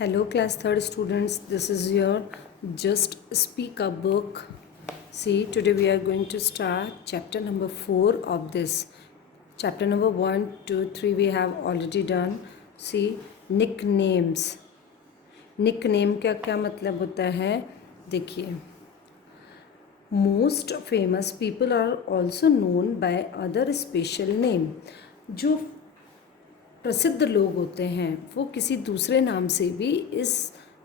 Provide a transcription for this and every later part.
Hello, class third students. This is your Just Speak a Book. See, today we are going to start chapter number 4 of this. Chapter number 1, 2, 3 we have already done. See, nicknames. Nickname का क्या मतलब होता है? देखिए, most famous people are also known by other special name. जो प्रसिद्ध लोग होते हैं वो किसी दूसरे नाम से भी इस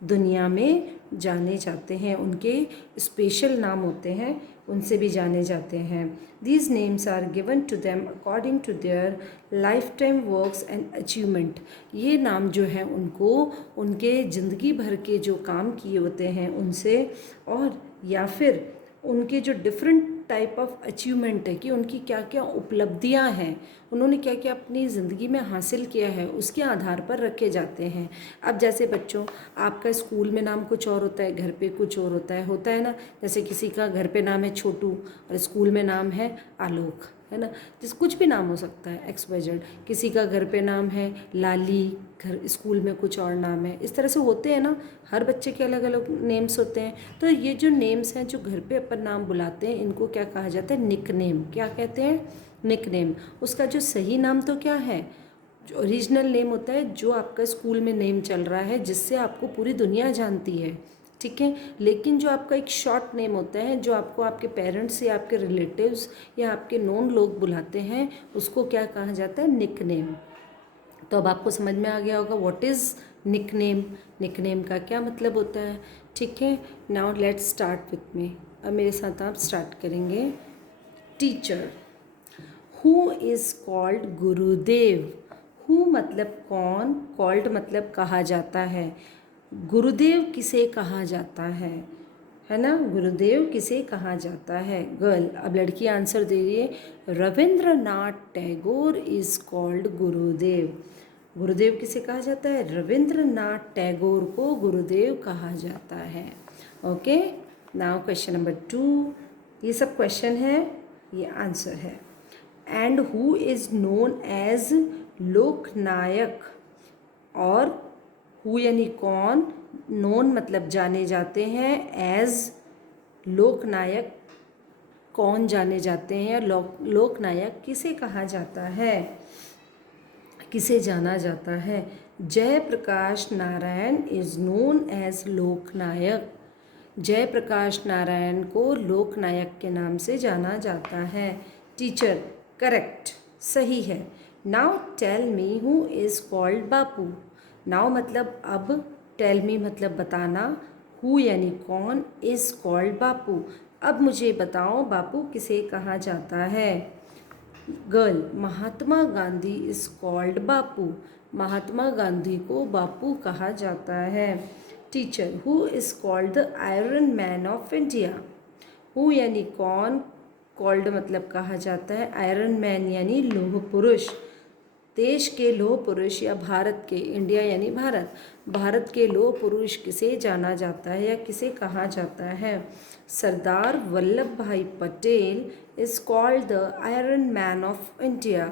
दुनिया में जाने जाते हैं. उनके स्पेशल नाम होते हैं, उनसे भी जाने जाते हैं. These names are given to them according to their lifetime works and achievement. ये नाम जो है उनको उनके ज़िंदगी भर के जो काम किए होते हैं उनसे, और या फिर उनके जो डिफरेंट टाइप ऑफ अचीवमेंट है कि उनकी क्या क्या उपलब्धियां हैं, उन्होंने क्या क्या अपनी ज़िंदगी में हासिल किया है, उसके आधार पर रखे जाते हैं. अब जैसे बच्चों, आपका स्कूल में नाम कुछ और होता है, घर पे कुछ और होता है ना. जैसे किसी का घर पे नाम है छोटू और स्कूल में नाम है आलोक, है ना. जिस कुछ भी नाम हो सकता है, XYZ. किसी का घर पे नाम है लाली, घर स्कूल में कुछ और नाम है. इस तरह से होते हैं ना, हर बच्चे के अलग अलग नेम्स होते हैं. तो ये जो नेम्स हैं जो घर पे अपन नाम बुलाते हैं, इनको क्या कहा जाता है? निकनेम. क्या कहते हैं? निकनेम. उसका जो सही नाम तो क्या है? जो ओरिजिनल नेम होता है, जो आपका स्कूल में नेम चल रहा है, जिससे आपको पूरी दुनिया जानती है, ठीक है. लेकिन जो आपका एक शॉर्ट नेम होता है, जो आपको आपके पेरेंट्स या आपके रिलेटिव्स या आपके नोन लोग बुलाते हैं, उसको क्या कहा जाता है? निकनेम. तो अब आपको समझ में आ गया होगा व्हाट इज़ निकनेम. निकनेम का क्या मतलब होता है, ठीक है. Now let's start with me. अब मेरे साथ आप स्टार्ट करेंगे. Teacher. Who is called Gurudev. Who मतलब कौन, कॉल्ड मतलब कहा जाता है. गुरुदेव किसे कहा जाता है ना. गुरुदेव किसे कहा जाता है? गर्ल. अब लड़की आंसर दे रही है, रविंद्रनाथ टैगोर इज़ कॉल्ड गुरुदेव. गुरुदेव किसे कहा जाता है? रविंद्रनाथ टैगोर को गुरुदेव कहा जाता है. ओके. Now question number 2. ये सब क्वेश्चन है, ये आंसर है. And who is known as Loknayak. और हु यानी कौन, नोन मतलब जाने जाते हैं, एज लोकनायक कौन जाने जाते हैं, लोकनायक किसे कहा जाता है, किसे जाना जाता है? Jayaprakash Narayan is known as Loknayak. Jayaprakash Narayan को लोकनायक के नाम से जाना जाता है. टीचर. करेक्ट, सही है. Now tell me who is called Bapu. Now मतलब अब, टेल मी मतलब बताना, हु यानी कौन, इज़ कॉल्ड बापू. अब मुझे बताओ बापू किसे कहा जाता है? Girl. Mahatma Gandhi is called Bapu. Mahatma Gandhi को बापू कहा जाता है. Teacher. Who is called the iron man of India. Who यानी कौन, कॉल्ड मतलब कहा जाता है, आयरन मैन यानी लौह पुरुष. देश के लौह पुरुष या भारत के, इंडिया यानी भारत, भारत के लौह पुरुष किसे जाना जाता है या किसे कहा जाता है? Sardar Vallabh Bhai Patel is called the iron man of India.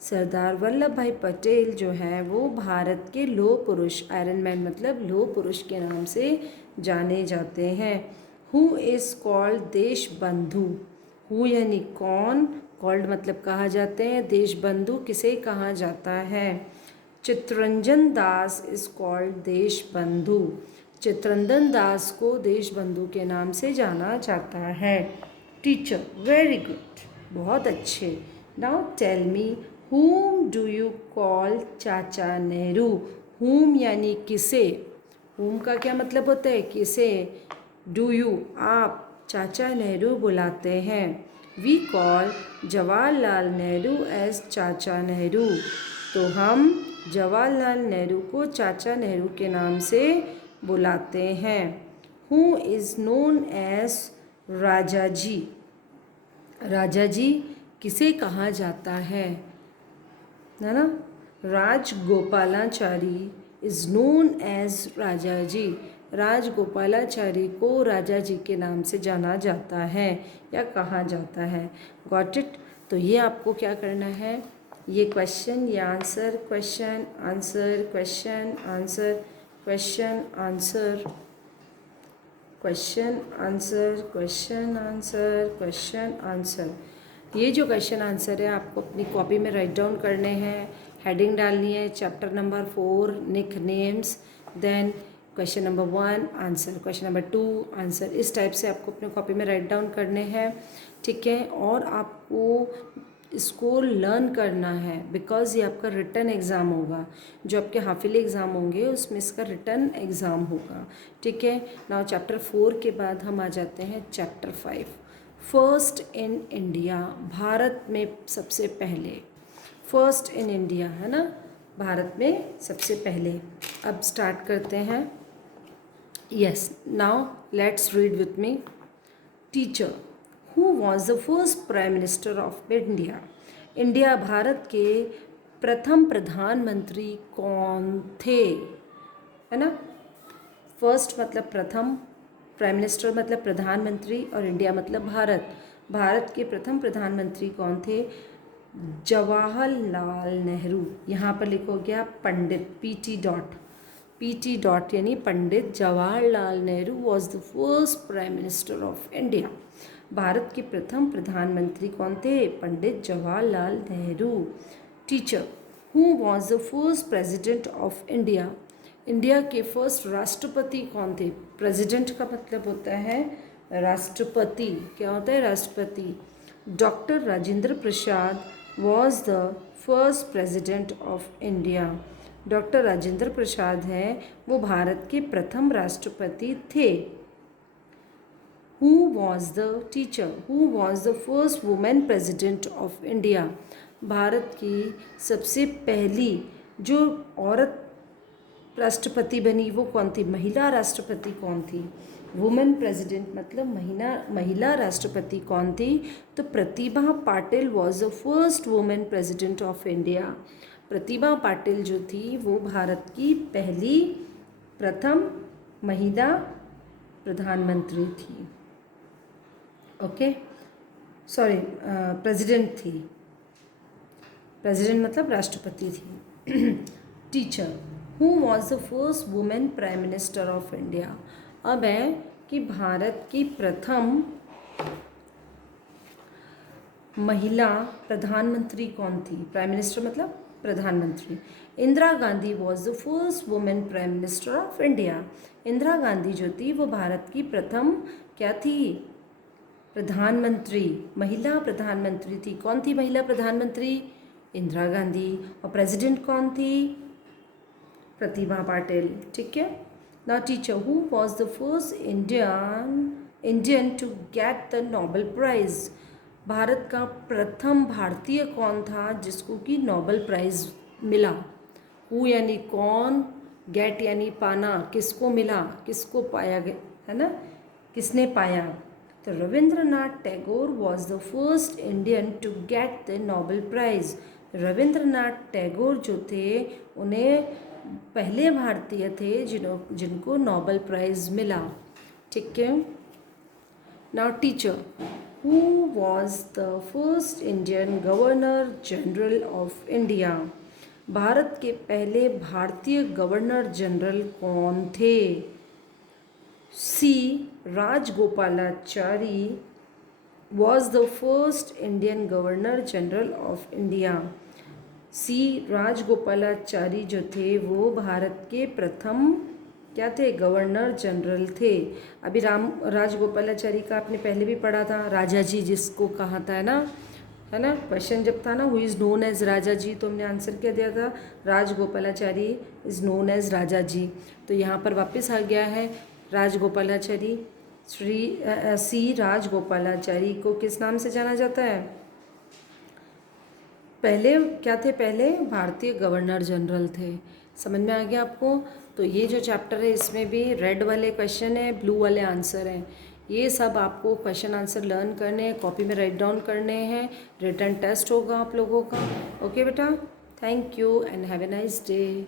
Sardar Vallabh Bhai Patel जो है वो भारत के लौह पुरुष, आयरन मैन मतलब लौह पुरुष के नाम से जाने जाते हैं. हु इज़ कॉल्ड देश बंधु. हु यानी कौन, कॉल्ड मतलब कहा जाते हैं, देशबंधु किसे कहा जाता है? Chittaranjan Das is called Deshbandhu. चित्तरंजन दास को देशबंधु के नाम से जाना जाता है. टीचर. वेरी गुड, बहुत अच्छे. Now tell me whom do you call Chacha Nehru. whom यानी किसे. whom का क्या मतलब होता है? किसे. डू यू आप चाचा नेहरू बुलाते हैं. We call Jawaharlal Nehru as Chacha Nehru. तो हम जवाहरलाल नेहरू को चाचा नेहरू के नाम से बुलाते हैं. हु इज़ नोन एज राजा जी. राजा जी किसे कहा जाता है ना. राजगोपालाचारी इज़ नोन एज राजा जी. राजगोपालाचारी को राजा जी के नाम से जाना जाता है या कहा जाता है. Got it. तो ये आपको क्या करना है, ये क्वेश्चन, ये answer, question answer, question answer, question answer, question answer, question answer, question answer. ये जो क्वेश्चन आंसर है आपको अपनी कॉपी में राइट डाउन करने हैं, हेडिंग डालनी है, chapter number 4 nicknames, then question number 1 answer, question number 2 answer. इस टाइप से आपको अपने कॉपी में राइट डाउन करने हैं, ठीक है। और आपको इसको लर्न करना है बिकॉज़ ये आपका रिटन एग्ज़ाम होगा। जो आपके हाफिली एग्ज़ाम होंगे उसमें इसका रिटन एग्ज़ाम होगा, ठीक है। नाउ चैप्टर 4 के बाद हम आ जाते हैं chapter 5, first in India, Bharat में सबसे पहले। फर्स्ट इन इंडिया है ना, भारत में सबसे पहले। अब स्टार्ट करते हैं। Yes, now let's read with me. Teacher, who was the first prime minister of India? India, Bharat के प्रथम प्रधानमंत्री कौन थे? है ना, फर्स्ट मतलब प्रथम, प्राइम मिनिस्टर मतलब प्रधानमंत्री, और इंडिया मतलब भारत। भारत के प्रथम प्रधानमंत्री कौन थे? जवाहरलाल नेहरू। यहाँ पर लिखोगे आप पंडित, पीटी डॉट यानी Pandit Jawaharlal Nehru was the first prime minister of India. Bharat के प्रथम प्रधानमंत्री कौन थे? Pandit Jawaharlal Nehru. Teacher, who was the first president of India? India के फर्स्ट राष्ट्रपति कौन थे? प्रेसिडेंट का मतलब होता है राष्ट्रपति। क्या होता है? राष्ट्रपति। Doctor Rajendra Prasad was the first president of India. Doctor Rajendra Prasad हैं, वो भारत के प्रथम राष्ट्रपति थे। Who was the teacher, who was the first women president of India? Bharat की सबसे पहली जो औरत राष्ट्रपति बनी वो कौन थी? महिला राष्ट्रपति कौन थी? वुमेन प्रेसिडेंट मतलब महिला राष्ट्रपति कौन थी? तो Pratibha Patil was the first women president of India. Pratibha Patil जो थी वो भारत की पहली प्रथम महिला प्रधानमंत्री थी। ओके, सॉरी, प्रेसिडेंट थी। प्रेसिडेंट मतलब राष्ट्रपति थी। Teacher, who was the first women prime minister of India? अब है कि भारत की प्रथम महिला प्रधानमंत्री कौन थी? प्राइम मिनिस्टर मतलब प्रधानमंत्री। Indira Gandhi was the first women prime minister of India. Indira Gandhi जो थी वो भारत की प्रथम क्या थी? प्रधानमंत्री, महिला प्रधानमंत्री थी। कौन थी महिला प्रधानमंत्री? इंदिरा गांधी। और प्रेसिडेंट कौन थी? प्रतिभा पाटिल, ठीक है। Now teacher, who was the first Indian to get the Nobel prize? Bharat का प्रथम भारतीय कौन था जिसको कि नोबेल प्राइज़ मिला? हु यानी कौन, गेट यानी पाना, किसको मिला, किसको पाया गया, है ना, किसने पाया? तो Rabindranath Tagore was the first Indian to get the Nobel prize. Rabindranath Tagore जो थे उन्हें पहले भारतीय थे जिनको नोबेल प्राइज़ मिला, ठीक है। Now teacher, who was the first Indian governor general of India? Bharat के पहले भारतीय गवर्नर जनरल कौन थे? C Rajagopalachari was the first Indian governor general of India. C Rajagopalachari जो थे वो भारत के प्रथम क्या थे? गवर्नर जनरल थे। अभी राजगोपालाचारी का आपने पहले भी पढ़ा था, राजा जी जिसको कहा था, है ना। क्वेश्चन जब था ना हु इज़ नोन एज राजा जी, तो हमने आंसर क्या दिया था? राजगोपालाचारी इज़ नोन एज राजा जी। तो यहाँ पर वापस आ गया है राजगोपालाचारी। सी राजगोपालाचारी को किस नाम से जाना जाता है? पहले क्या थे? पहले भारतीय गवर्नर जनरल थे। समझ में आ गया आपको? तो ये जो चैप्टर है इसमें भी रेड वाले क्वेश्चन है, ब्लू वाले आंसर हैं। ये सब आपको क्वेश्चन आंसर लर्न करने हैं, कॉपी में राइट डाउन करने हैं। रिटन टेस्ट होगा आप लोगों का। ओके बेटा, thank you and have a nice day.